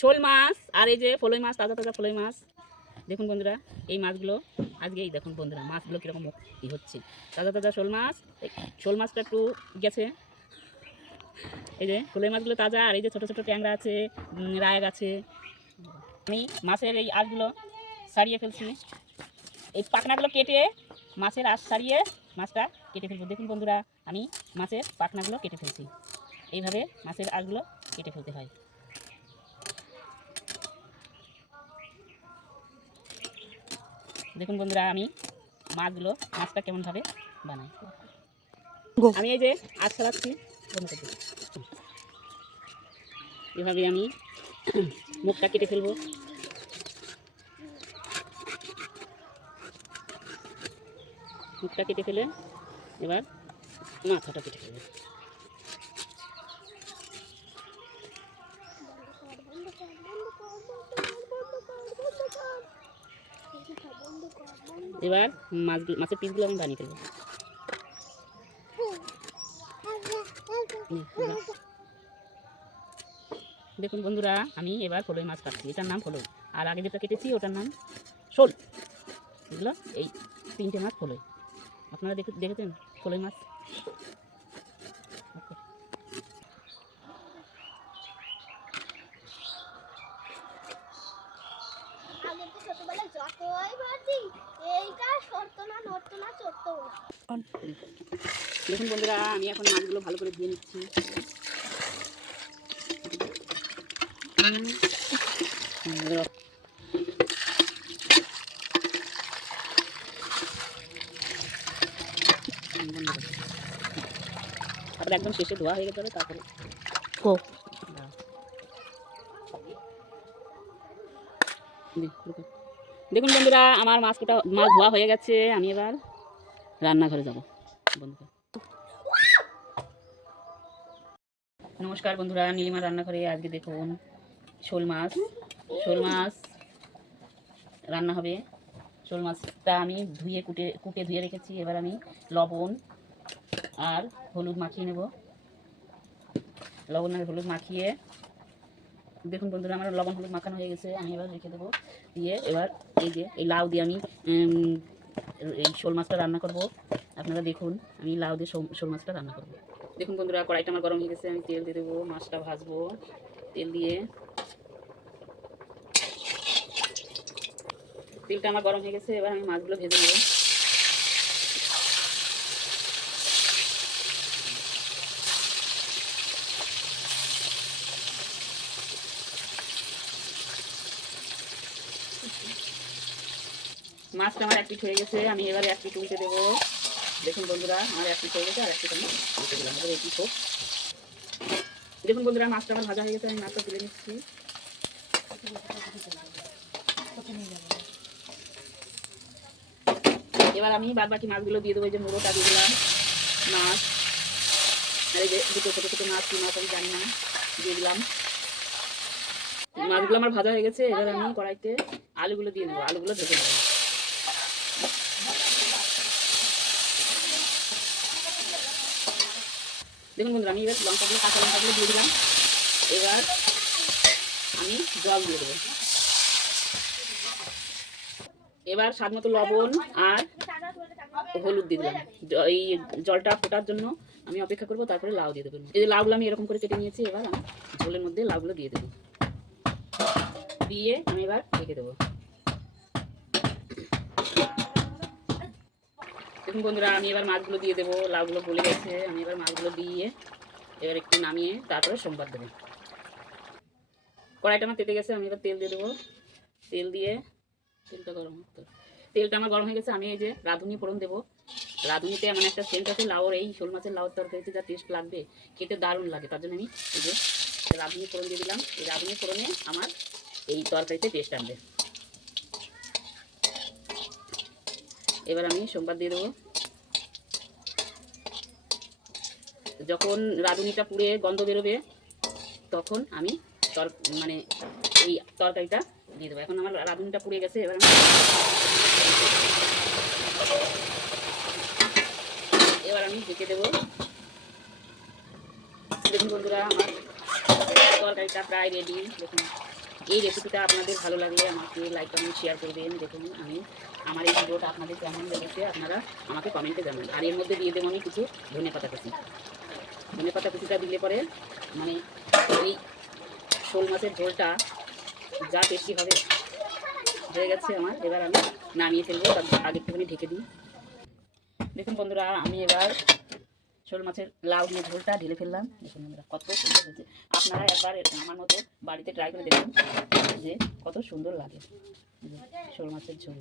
শোল মাছ, আর এই যে ফলই মাছ, তাজা তাজা ফলই মাছ। দেখুন বন্ধুরা, এই মাছগুলো আজকে এই দেখুন বন্ধুরা, মাছগুলো কীরকম ই হচ্ছে। তাজা তাজা শোল মাছ শোল মাছটা একটু গেছে। এই যে ফলই মাছগুলো তাজা, আর এই যে ছোটো ছোটো ট্যাংরা আছে রায়গ আছে। আমি মাছের এই আঁশগুলো সারিয়ে ফেলছি। এই পাখনাগুলো কেটে মাছের আঁশ সারিয়ে মাছটা কেটে ফেলব। দেখুন বন্ধুরা, আমি মাছের পাখনাগুলো কেটে ফেলছি। এইভাবে মাছের আঁশগুলো কেটে ফেলতে হয়। দেখুন বন্ধুরা আমি মাছগুলো মাছটা কেমনভাবে বানাই। আমি এই যে আজ ছাড়াচ্ছি দিই। এভাবে আমি মুখটা কেটে ফেলব। মুখটা কেটে ফেলে এবার মাথাটা কেটে ফেলব। এবার মাছগুলো মাছের পিসগুলো আমি বানিয়ে ফেলব। দেখুন বন্ধুরা, আমি এবার ফলই মাছ কাটছি। এটার নাম ফলই আর আগে যেটা কেটেছি, ওটার নাম শোল। এগুলো এই তিনটে মাছ ফলই আপনারা দেখে দেখেছেন ফলই মাছ? না দেখুন বন্ধুরা আমি এখন মাছগুলো ভালো করে ধুয়ে নিচ্ছি তারপরে একদম শেষে ধোয়া হয়ে গেছে তারপরে। দেখুন বন্ধুরা আমার মাছ কোটা মাছ ধোয়া হয়ে গেছে আমি এবার রান্নাঘরে যাব। বন্ধুরা নমস্কার বন্ধুরা, নীলিমা রান্নাঘরে, আজকে দেখুন শোল মাছ। শোল মাছ রান্না হবে। শোল মাছটা আমি ধুয়ে কুটে কুটে ধুয়ে রেখেছি। এবার আমি লবণ আর হলুদ মাখিয়ে নেব। লবণ আর হলুদ মাখিয়ে দেখুন বন্ধুরা, আমার লবণ হলুদ মাখানো হয়ে গেছে। আমি এবার রেখে দেবো। দিয়ে এবার এই যে এই লাউ দিয়ে আমি এই শোল মাছটা রান্না করব। আপনারা দেখুন, আমি লাউ দিয়ে শোল- মাছটা রান্না করব। দেখুন বন্ধুরা, কড়াইটা আমার গরম হয়ে গেছে, আমি তেল দিয়ে দেবো, মাছটা ভাজবো, তেল দিয়ে। তেলটা আমার গরম হয়ে গেছে, এবার আমি মাছগুলো ভেজে নেব। মাছটা আমার এক পিঠ হয়ে গেছে, আমি এবারে এক পিঠ উল্টে দেবো। দেখুন বন্ধুরা, আমার এক পিঠ হয়ে গেছে আর এক পিঠ আমি উল্টে দিলাম, এবার এই পিঠ হোক। দেখুন বন্ধুরা, মাছটা আমার ভাজা হয়ে গেছে, আমি মাছটা তুলে নিচ্ছি। এবার আমি বাদ বাকি মাছগুলো দিয়ে দেবো, এই যে মুড়োটা দিয়ে দিলাম, মাছ। আর এই যে দুটো ছোটো ছোটো মাছ, কি মাছ আমি জানি না, দিয়ে দিলাম। মাছগুলো আমার ভাজা হয়ে গেছে, এবার আমি কড়াইতে আলুগুলো দিয়ে নেব আলুগুলো ভেজে নেব। দেখুন বন্ধুরা, আমি এবার লঙ্কাগুলো, কাঁচা লঙ্কাগুলো দিয়ে দিলাম। এবার আমি জল দিয়ে দেবো। এবার স্বাদ মতো লবণ আর হলুদ দিয়ে দিলাম। এই জলটা ফোটার জন্য আমি অপেক্ষা করব, তারপরে লাউ দিয়ে দেবো। এই লাউগুলো আমি এরকম করে কেটে নিয়েছি, এবার আমি ঝোলের মধ্যে লাউগুলো দিয়ে দেবো। দিয়ে আমি এবার রেখে দেবো। দেখুন বন্ধুরা আমি এবার মাছগুলো দিয়ে দেবো, লাউগুলো গলে গেছে, আমি এবার মাছগুলো দিয়ে এবার একটু নামিয়ে তারপরে সোমবার দেবো। কড়াইটা আমার তেতে গেছে, আমি এবার তেল দিয়ে দেবো। তেল দিয়ে, তেলটা গরম হোক তো। তেলটা আমার গরম হয়ে গেছে, আমি এই যে রাঁধুনি ফোড়ন দেবো। রাঁধুনিতে এমন একটা সেন্ট আছে, লাউর এই শোল মাছের লাউর তরকারিতে যা টেস্ট লাগবে, খেতে দারুণ লাগে, তার জন্য আমি এই যে রাঁধুনি ফোড়ন দিয়ে দিলাম। এই রাঁধুনি ফোড়নে আমার এই তরকারিতে টেস্ট আনবে এবার আমি সোমবার দিয়ে দেবো। যখন রাঁধুনিটা পুড়ে গন্ধ বেরোবে, তখন আমি তর মানে এই তরকারিটা দিয়ে দেবো। এখন আমার রাঁধুনিটা পুড়ে গেছে, এবার এবার আমি ঢেকে দেবো। দেখুন বন্ধুরা, আমার তরকারিটা প্রায় রেডি দেখুন, এই রেসিপিটা আপনাদের ভালো লাগলে আমাকে লাইক কমেন্ট শেয়ার করবেন। দেখুন, আমি আমার এই ভিডিওটা আপনাদের কেমন লেগেছে, আপনারা আমাকে কমেন্টে জানান। আর এর মধ্যে দিয়ে দেবো আমি কিছু ধনে পাতা কুচি। ধনে পাতা কুচিটা দিলে পরে মানে এই শোল মাছের ঝোলটা যা টেস্টি হবে হয়ে গেছে আমার। এবার আমি নামিয়ে ফেলব, তার আগে একটুখানি ঢেকে দিই। দেখুন বন্ধুরা, আমি এবার শোল মাছের লাউ দিয়ে ঝোলটা ঢেলে ফেললাম। দেখুন বন্ধুরা, কত সুন্দর হয়েছে। আপনারা একবার আমার মতো বাড়িতে ট্রাই করে দেখুন যে কত সুন্দর লাগে শোল মাছের ঝোল।